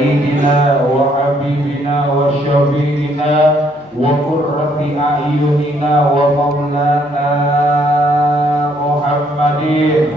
سيدنا وحبيبنا وشفيعنا وقرة أعيننا ومولانا Muhammadin.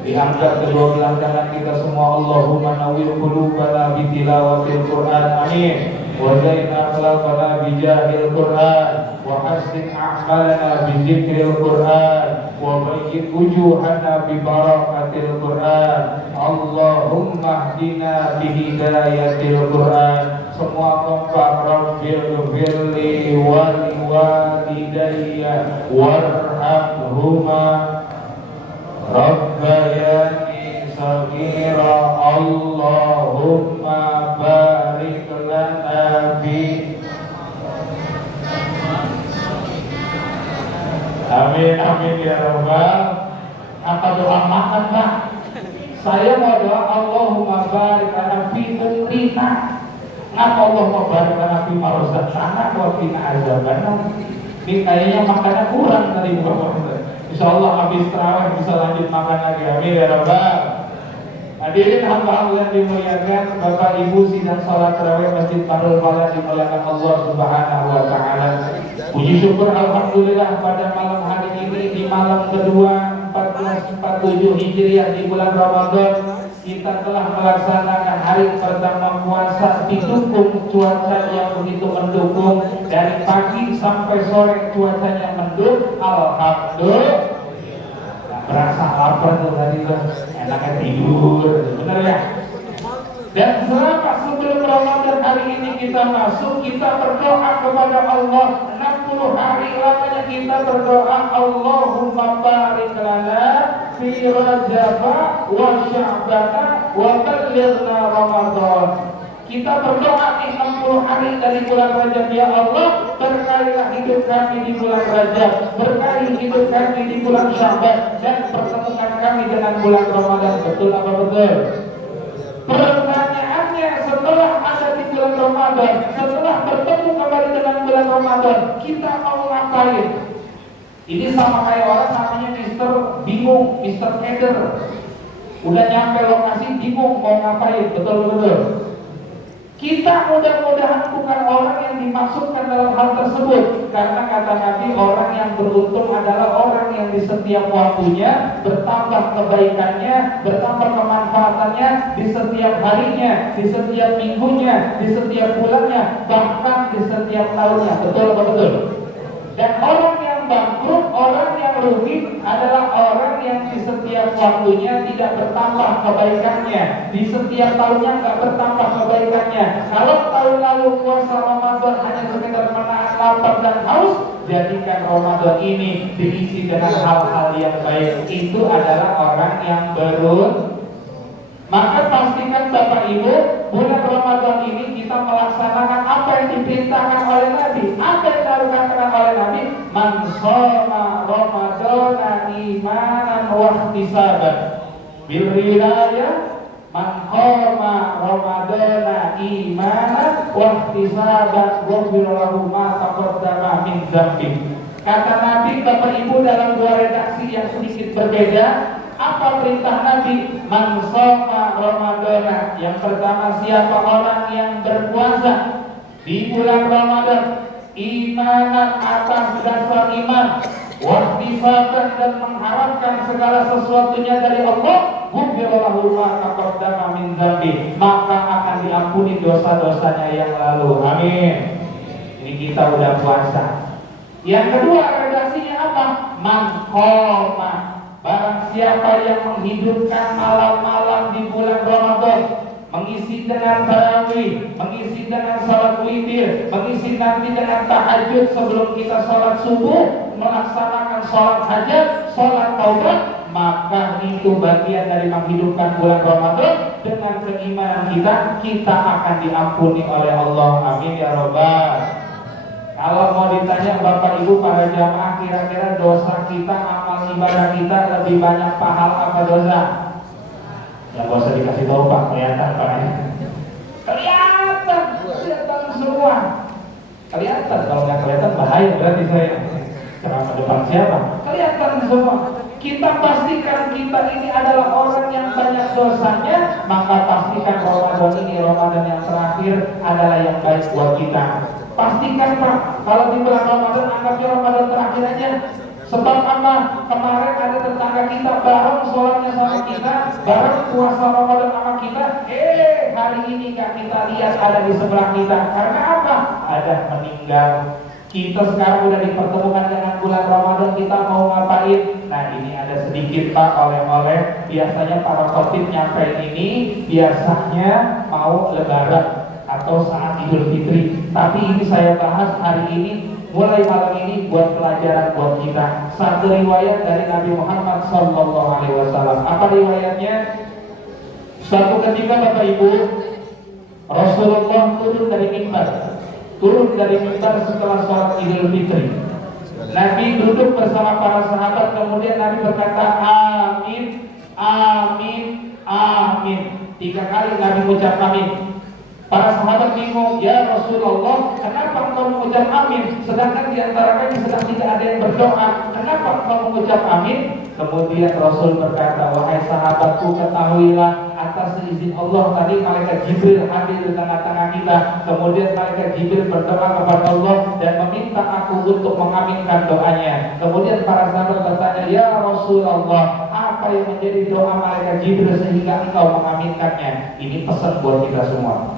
Diangkat kedua belah tangan kita semua. Allahumma nawwir qulubana bi tilawatil Qur'an, amin. Wa zayyina akhlaqana bi jahil Qur'an, wa hassin a'malana bi dzikril Qur'an, wa bayyin wujuhana bi barakatil Qur'an. Allahumma hdina bi hidayatil Qur'an. Semua kompak Rabbil firli wal walidayya warhamhuma Rabbayani saghira. Allahumma barik lana fi. Amin amin ya rabbal. Apa doa makan Pak? Saya mau doa Allahumma barik lana fi umrina. Ngapa Allah mau barik lana fi marzaqana wa fi azabana? Ini kayaknya makannya kurang tadi Bapak. Insyaallah habis tarawih bisa lanjut makan lagi. Amin ya rabbal. Hadirin hamba Allah yang dimuliakan, Bapak Ibu sidang salat tarawih Masjid Darul Falah dimuliakan Allah Subhanahu wa taala. Puji syukur alhamdulillah pada malam hari ini di malam kedua 1447 Hijriah di bulan Ramadan kita telah melaksanakan hari pertama puasa didukung cuaca yang begitu mendukung. Dari pagi sampai sore cuacanya mendung. Alhamdulillah. Berasa lapar tuh tadi tuh, enaknya tidur, bener ya? Dan selama sebelum Ramadan hari ini kita masuk, kita berdoa kepada Allah 60 hari lamanya kita berdoa Allahumma barik lana fi Rajab wa Sya'ban wa ballighna Ramadan. Kita berdoa di 60 hari dari bulan Rajab, ya Allah, berkalilah hidup kami di bulan Rajab, berkali hidup kami di bulan Sya'ban, dan pertemukan kami dengan bulan Ramadan. Betul apa betul? Pertanyaannya, setelah ada di bulan Ramadan, setelah bertemu kembali dengan bulan Ramadan, kita mau ngapain? Ini sama kayak orang namanya Mister Bingung, Mister Keder. Udah nyampe lokasi bingung mau ngapain, betul-betul. Kita mudah-mudahan bukan orang yang dimaksudkan dalam hal tersebut, karena kata Nabi, orang yang beruntung adalah orang yang di setiap waktunya bertambah kebaikannya, bertambah kemanfaatannya di setiap harinya, di setiap minggunya, di setiap bulannya, bahkan di setiap tahunnya. Betul atau betul? Dan orang yang bangkrut, orang yang rugi adalah orang yang di setiap waktunya tidak bertambah kebaikannya, di setiap tahunnya nggak bertambah kebaikannya. Kalau tahun lalu puasa Ramadan hanya sekedar menahan lapar dan haus, jadikan Ramadan ini diisi dengan hal-hal yang baik. Itu adalah orang yang beruntung. Maka pastikan Bapak Ibu, bulan Ramadan ini kita melaksanakan apa yang diperintahkan oleh Nabi. Apa yang dilakukan oleh Nabi? Man shoma Ramadana imanan wa ihtisaban bil ridaya, man qama Ramadana imanan wa ihtisaban ghufira lahu ma taqaddama min dzambi. Kata Nabi, Bapak Ibu, dalam dua redaksi yang sedikit berbeda. Apa perintah Nabi? Man shoma Ramadana. Yang pertama, siapa orang yang berpuasa di bulan Ramadan imanan atas dasar iman, wahtisaban dan mengharapkan segala sesuatunya dari Allah, ghufira lahu ma taqaddama min dzambi, maka akan diampuni dosa-dosanya yang lalu. Amin. Ini kita udah puasa. Yang kedua redaksinya apa? Man qoma. Barang siapa yang menghidupkan malam-malam di bulan Ramadan, mengisi dengan tarawih, mengisi dengan salat witir, mengisi nanti dengan tahajud sebelum kita salat subuh, melaksanakan salat hajat, salat taubat, maka itu bagian dari menghidupkan bulan Ramadan. Dengan keimanan kita akan diampuni oleh Allah. Amin ya rabbal. Kalau mau ditanya Bapak Ibu para jamaah, kira-kira dosa kita, amal ibadah kita lebih banyak pahala apa dosa? Ya gak usah dikasih tahu Pak, kelihatan Pak ya. Kelihatan semua. Kelihatan, kalau nggak kelihatan bahaya berarti saya. Ceramah depan siapa? Kelihatan semua. Kita pastikan kita ini adalah orang yang banyak dosanya, maka pastikan Ramadan ini, Ramadan yang terakhir adalah yang baik buat kita. Pastikan Pak, kalau di bulan Ramadan anggapnya Ramadan terakhir aja. Sebab apa? Kemarin ada tetangga kita bareng sholatnya sama kita, bareng puasa Ramadan sama kita. Hari ini Kak kita lihat ada di sebelah kita. Karena apa? Ada meninggal. Kita sekarang udah dipertemukan dengan bulan Ramadan, kita mau ngapain? Nah ini ada sedikit Pak oleh-oleh. Biasanya para khotib nyampe ini biasanya mau lebaran atau saat Idul Fitri. Tapi ini saya bahas hari ini, mulai malam ini buat pelajaran buat kita. Satu riwayat dari Nabi Muhammad SAW. Apa riwayatnya? Suatu ketika Bapak Ibu, Rasulullah turun dari mimbar setelah sholat Idul Fitri. Nabi duduk bersama para sahabat, kemudian Nabi berkata amin, amin, amin. 3 kali Nabi mengucap amin. Para sahabat bingung, ya Rasulullah, kenapa engkau mengucap amin? Sedangkan di antara kami sedang tidak ada yang berdoa. Kenapa engkau mengucap amin? Kemudian Rasul berkata, wahai sahabatku, ketahuilah atas izin Allah tadi malaikat Jibril hadir di tengah-tengah kita. Kemudian malaikat Jibril berdoa kepada Allah dan meminta aku untuk mengaminkan doanya. Kemudian para sahabat bertanya, ya Rasulullah, apa yang menjadi doa malaikat Jibril sehingga engkau mengaminkannya? Ini pesan buat kita semua.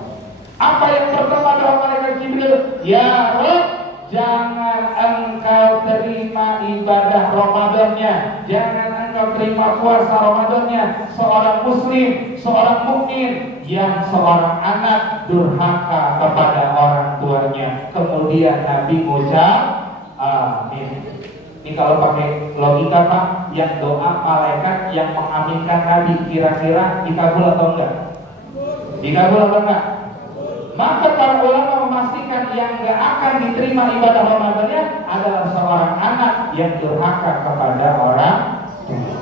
Apa yang pertama doa malaikat Jibril? Ya Rabb, jangan engkau terima ibadah Ramadannya, jangan engkau terima puasa Ramadannya seorang muslim, seorang mukmin yang seorang anak durhaka kepada orang tuanya. Kemudian Nabi mengucap amin. Ini kalau pakai logika Pak, yang doa malaikat yang mengaminkan Nabi kira-kira dikabul atau enggak? Dikabul atau enggak? Maka para ulama memastikan yang gak akan diterima ibadah Ramadannya adalah seorang anak yang durhaka kepada orang tua.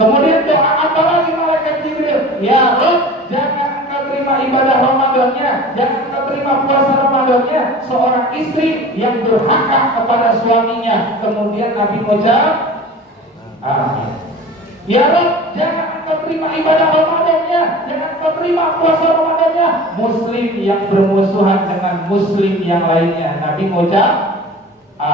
Kemudian doa apa lagi malaikat Jibril? Ya Rabb, jangan engkau terima ibadah Ramadannya, jangan engkau terima puasa Ramadannya seorang istri yang durhaka kepada suaminya. Kemudian Nabi mengucap amin. Ya Rabb, jangan engkau terima ibadah Ramadannya, jangan engkau terima puasa Ramadannya muslim yang bermusuhan dengan muslim yang lainnya. Nabi mengucap 3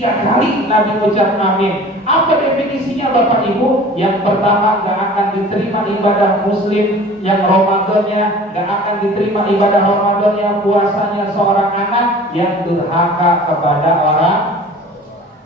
kali Nabi mengucap amin. Apa definisinya Bapak Ibu? Yang pertama, gak akan diterima ibadah muslim yang Ramadannya, gak akan diterima ibadah Ramadannya puasanya seorang anak yang durhaka kepada orang.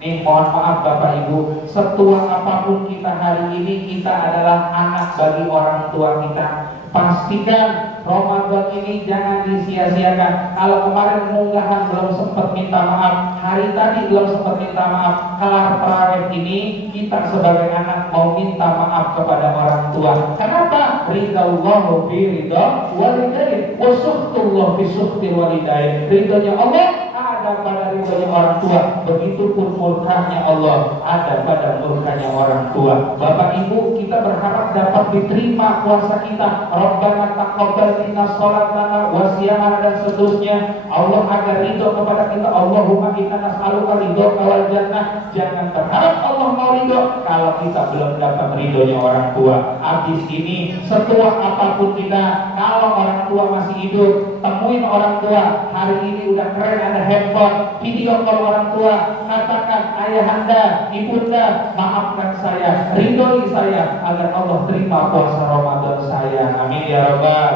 Mohon maaf Bapak Ibu, setua apapun kita hari ini, kita adalah anak bagi orang tua kita. Pastikan Ramadan ini jangan disia-siakan. Kalau kemarin munggahan belum sempat minta maaf, hari tadi belum sempat minta maaf, kelar tarawih ini kita sebagai anak mau minta maaf kepada orang tua. Kenapa? Ridallahu fi ridha walidain wa suhtullah fi suhti walidain. Ridhonya Allah ada pada ridhonya orang tua, begitupun murkanya Allah ada pada murkanya orang tua. Bapak Ibu, kita berharap dapat diterima puasa kita. Rabbana taqabbal minna sholatana wa siyamana dan seterusnya. Allah agar ridho kepada kita. Allahumma inna nas'aluka ridhoka wal jannah. Jangan berharap Allah mau ridho kalau kita belum dapat ridhonya orang tua. Habis ini setua apapun kita, kalau orang tua masih hidup, temuin orang tua. Hari ini udah keren ada handphone, video call orang tua, katakan ayahanda, ibunda, maafkan saya, ridhoi saya agar Allah terima puasa Ramadan saya. Amin ya Rabbal.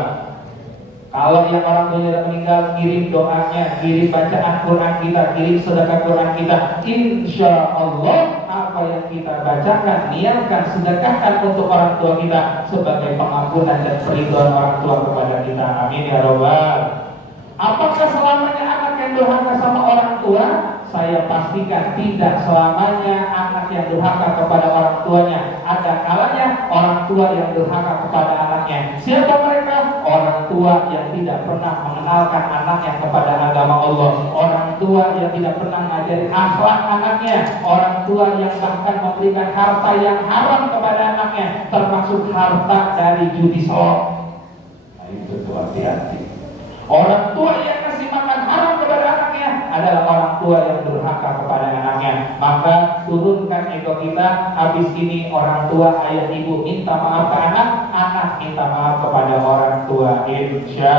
Kalau yang orang tuanya sudah meninggal, kirim doanya, kirim bacaan Quran kita, kirim sedekah Quran kita. Insya Allah apa yang kita bacakan, niatkan, sedekahkan untuk orang tua kita sebagai pengampunan dan peridhoan orang tua kepada kita. Amin ya Rabbal. Apakah selamanya anak yang durhaka sama orang tua? Saya pastikan tidak selamanya anak yang durhaka kepada orang tuanya. Ada kalanya orang tua yang durhaka kepada anaknya. Siapa mereka? Orang tua yang tidak pernah mengenalkan anaknya kepada agama Allah. Orang tua yang tidak pernah mengajari akhlak anaknya. Orang tua yang bahkan memberikan harta yang haram kepada anaknya, termasuk harta dari judi slot. Nah, itu tuh hati-hati. Orang tua yang kasih makan haram kepada anaknya adalah orang tua yang durhaka kepada anaknya. Maka turunkan ego kita. Habis ini orang tua, ayah ibu minta maaf ke anak, anak minta maaf kepada orang tua. Insya.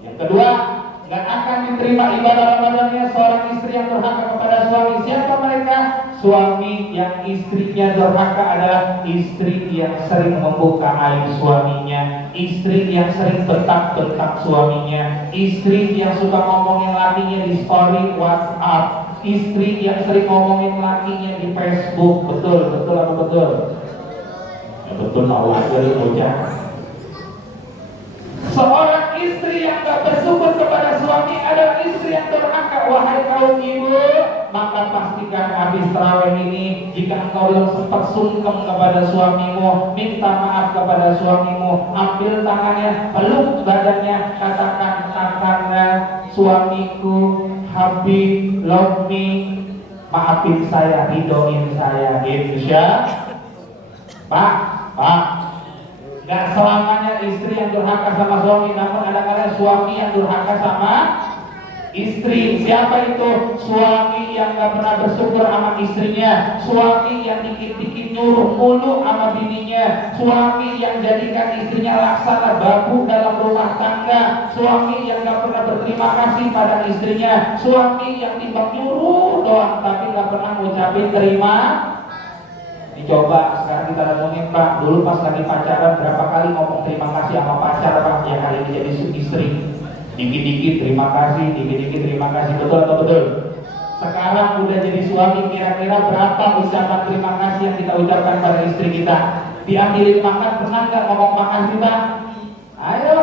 Yang kedua, dan akan diterima ibadah Ramadannya seorang istri yang durhaka kepada suami. Siapa mereka? Suami yang istrinya durhaka adalah istri yang sering membuka aib suaminya, istri yang sering bentak-bentak suaminya, istri yang suka ngomongin lakinya di story WhatsApp, istri yang sering ngomongin lakinya di Facebook. Betul apa betul? Ya betul, mau aja bocah. Seorang istri yang tak bersyukur kepada suami adalah istri yang durhaka. Wahai kaum ibu, maka pastikan habis tarawih ini, jika engkau belum sempat sungkem kepada suamimu, minta maaf kepada suamimu, ambil tangannya, peluk badannya, katakan, kakaknya suamiku, Habib, love me, maafin saya, ridoin saya. Insya Pak. Gak selamanya istri yang durhaka sama suami, namun kadang-kadang suami yang durhaka sama istri. Siapa itu? Suami yang gak pernah bersyukur sama istrinya, suami yang dikit-dikit nyuruh mulu sama bininya, suami yang jadikan istrinya laksana babu dalam rumah tangga, suami yang gak pernah berterima kasih pada istrinya, suami yang timbang nyuruh doang tapi gak pernah ngucapin terima. Dicoba sekarang kita ngomongin, Pak, dulu pas lagi pacaran berapa kali ngomong terima kasih sama pacar, Pak, yang hari ini jadi istri. Dikit-dikit terima kasih, dikit-dikit terima kasih. Betul atau betul? Sekarang udah jadi suami, kira-kira berapa ucapan terima kasih yang kita ucapkan pada istri kita? Diambilin makan, pernah nggak ngomong makasih, Pak? Ayo.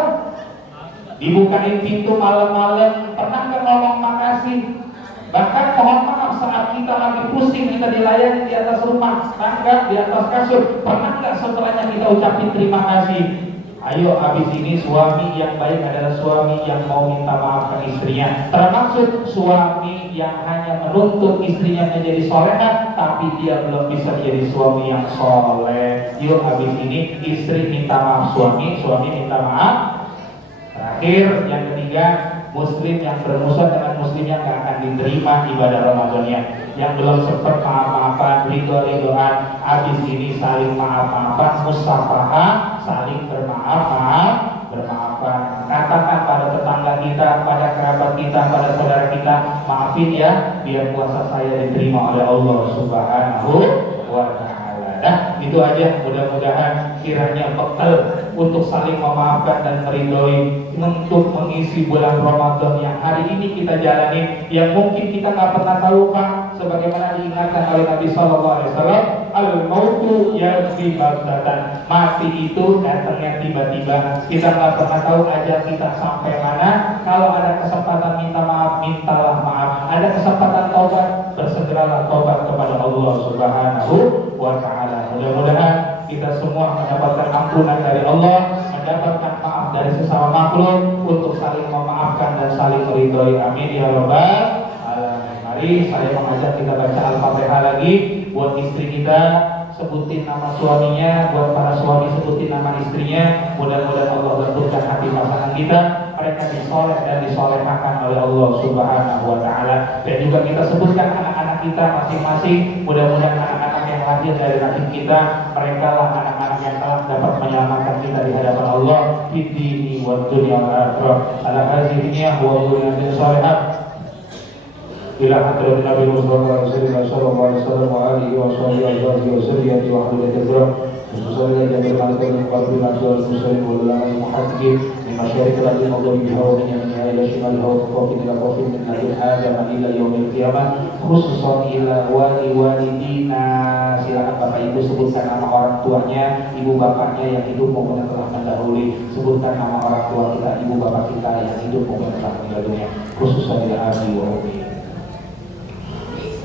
Dibukain pintu malam-malam, pernah nggak ngomong makasih? Bahkan mohon maaf saat kita lagi pusing, kita dilayani di atas rumah tangga, di atas kasur, pernah nggak setelahnya kita ucapin terima kasih? Ayo, habis ini suami yang baik adalah suami yang mau minta maaf ke istrinya. Termasuk suami yang hanya menuntut istrinya menjadi soleha, tapi dia belum bisa jadi suami yang soleh. Yuk, habis ini istri minta maaf suami, suami minta maaf. Terakhir, yang ketiga, Muslim yang bermusuh dengan Muslimnya gak akan diterima ibadah Ramadannya. Yang belum sempat maaf-maafan, ridho-ridhoan, habis ini saling maaf-maafan, musafahah, saling bermaafan. Katakan pada tetangga kita, pada kerabat kita, pada saudara kita, maafin ya, biar puasa saya diterima oleh Allah Subhanahu wa Ta'ala. Nah, itu aja, mudah-mudahan kiranya bekal untuk saling memaafkan dan meridhoi, untuk mengisi bulan Ramadan yang hari ini kita jalani, yang mungkin kita nggak pernah tahu, Pak, sebagaimana diingatkan oleh Nabi Sallallahu Alaihi Wasallam, al-mautu ya'ti baghtatan, mati itu datangnya tiba-tiba. Kita nggak pernah tahu ajal kita sampai mana. Kalau ada kesempatan minta maaf, mintalah maaf. Ada kesempatan taubat, bersegeralah taubat kepada Allah Subhanahu wa Ta'ala. Mudah-mudahan kita semua mendapatkan ampunan dari Allah, mendapatkan maaf dari sesama makhluk, untuk saling memaafkan dan saling meridhoi. Amin ya rabbal alamin. Mari saya mengajak kita baca Al-Fatihah lagi. Buat istri kita, sebutin nama suaminya. Buat para suami, sebutin nama istrinya. Mudah-mudahan Allah bentukkan hati pasangan kita, mereka disoleh dan disolehkan oleh Allah Subhanahu wa Ta'ala. Dan juga kita sebutkan anak-anak kita masing-masing. Mudah-mudahan anak-anak yang lahir dari rahim kita, mereka lah anak-anak yang telah dapat menyelamatkan kita di hadapan Allah di dini wa dunya wal akhirah. Ala hadhihi wa dhurriyyatin shalihat ila hadratin Nabi Muhammad sallallahu alaihi wasallam wa alihi wa sahbihi wa zurriyyati wa ahli al-kiram. Khususnya yang bermanfaat untuk para penasihat muslim wal ulama muhaqqiqin min masyayikh al-ulama maghribiha wa min yaminiha ila shimaliha wa tawfiq ila tawfiq min nabi Adam ila yaumil qiyamah, khususan ila walidina. Silakan Bapak Ibu sebutkan nama orang tuanya, ibu bapaknya yang hidup maupun yang telah mendahului. Sebutkan nama orang tua kita, ibu bapak kita yang hidup maupun yang telah meninggal dunia, khususan ila abi wa ummi.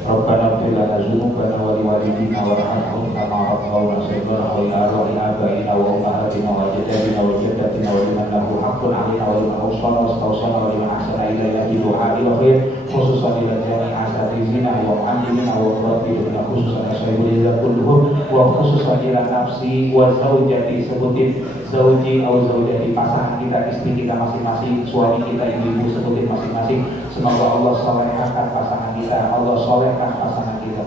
Rabbana ighfir lana dzunubana wa liwalidina warhamhum kama rabbawna shaghira wa ila arwahi abaina wa ummahatina wa ajdadina wa jaddatina wa liman lahu haqqun 'alaina wa liman awsana wa istawsana wa liman ahsana ilaina bi du'a'i wa khair, khususan ila jami'i asatizina wa mu'allimina wa muwaddidina, khususan ashabul izzah kulluhum wa wa khususan ila nafsi wa zaujati, sebutin zauji atau zaujati, pasangan kita, istri kita masing-masing, suami kita, ibu-ibu, sebutin masing-masing. Semoga Allah solehkan pasangan kita, Allah solehkan pasangan kita.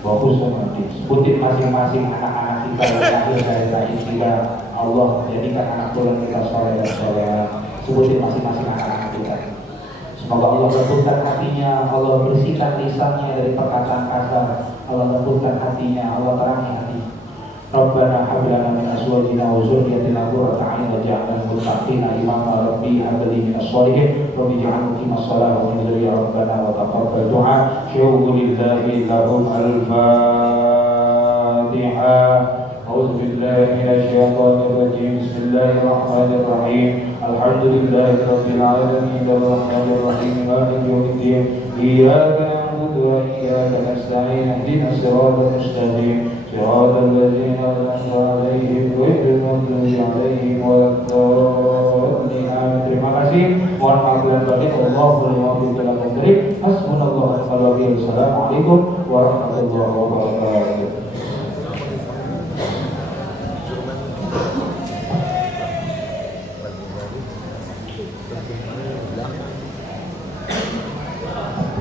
Wa khususan sebutin masing-masing anak-anak kita yang lahir dari rahim kita, Allah jadikan anak turunan kita soleh dan soleh. Sebutin masing-masing anak-anak kita. Semoga Allah lembutkan hatinya, Allah bersihkan lisannya dari perkataan kasar, Allah lembutkan hatinya, Allah terangi hatinya. Rabbana hab lana min azwajina wa dzurriyyatina qurrata a'yun waj'alna lil muttaqina imama. Rabbi hab li minas shalihin wa ij'alni muqimas shalah wa min dzurriyyati rabbana wa taqabbal du'a. Syukur lillahi lahum al-Fatihah. أعوذ بالله من الشيطان الرجيم. بسم الله الرحمن الرحيم. الحمد لله رب العالمين الرحمن الرحيم مالك يوم الدين. إياك نعبد وإياك نستعين. اهدنا الصراط المستقيم صراط الذين أنعمت عليهم غير المغضوب عليهم ولا الضالين. Terima kasih. Mohon maaf dan batin. Allahumma waffiq dalam memberi. Hasbunallahu wa ni'mal wakil. Assalamualaikum warahmatullahi wabarakatuh.